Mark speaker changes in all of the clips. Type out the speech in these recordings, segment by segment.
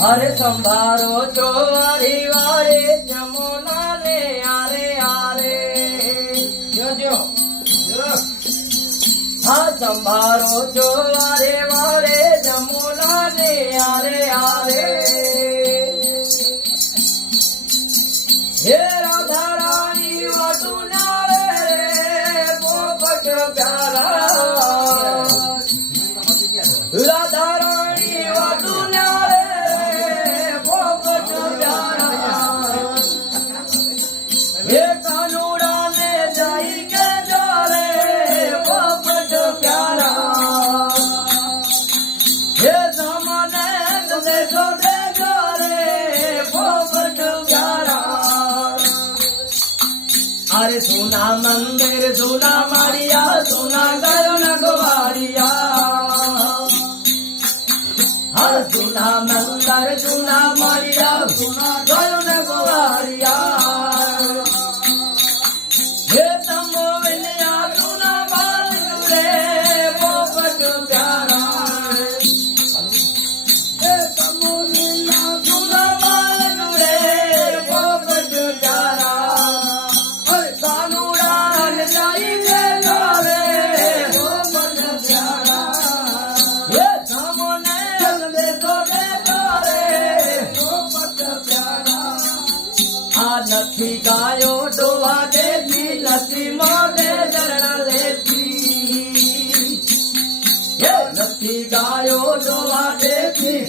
Speaker 1: હરે સંભારો છો વારી વારે જમોના ને આરે આરે. જોજો હા સંભારો છો વારે अरे सोना मंदिर सोना मारिया सोना करुण गुवारिया। हर हाँ, सोना मंदिर सोना मारिया सोना આ નથી ગાયો ડોવા દેવી નથી મોડે ચરણ લેતી નથી ગાયો ડોવા દેતી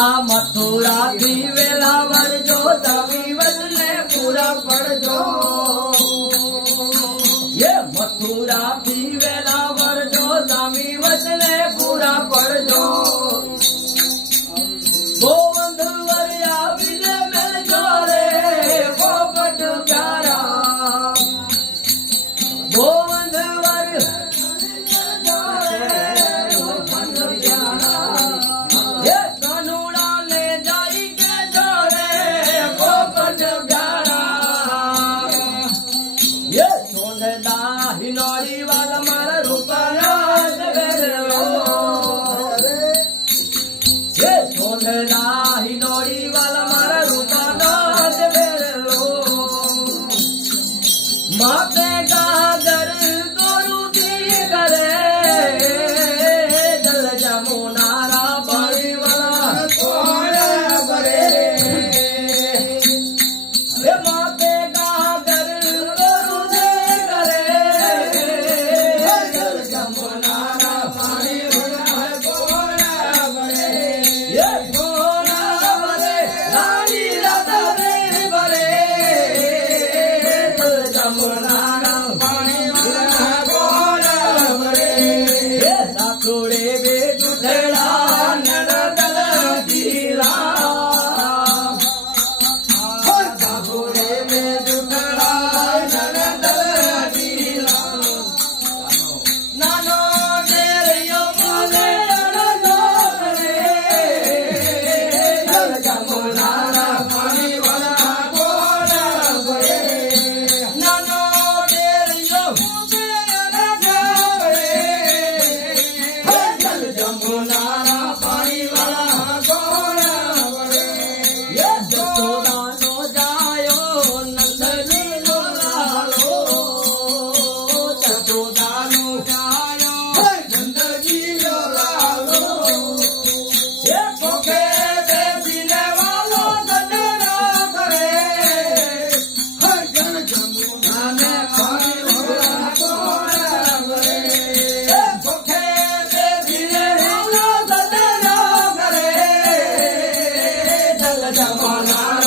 Speaker 1: मथुरा थी वेलावर जाएगा amor.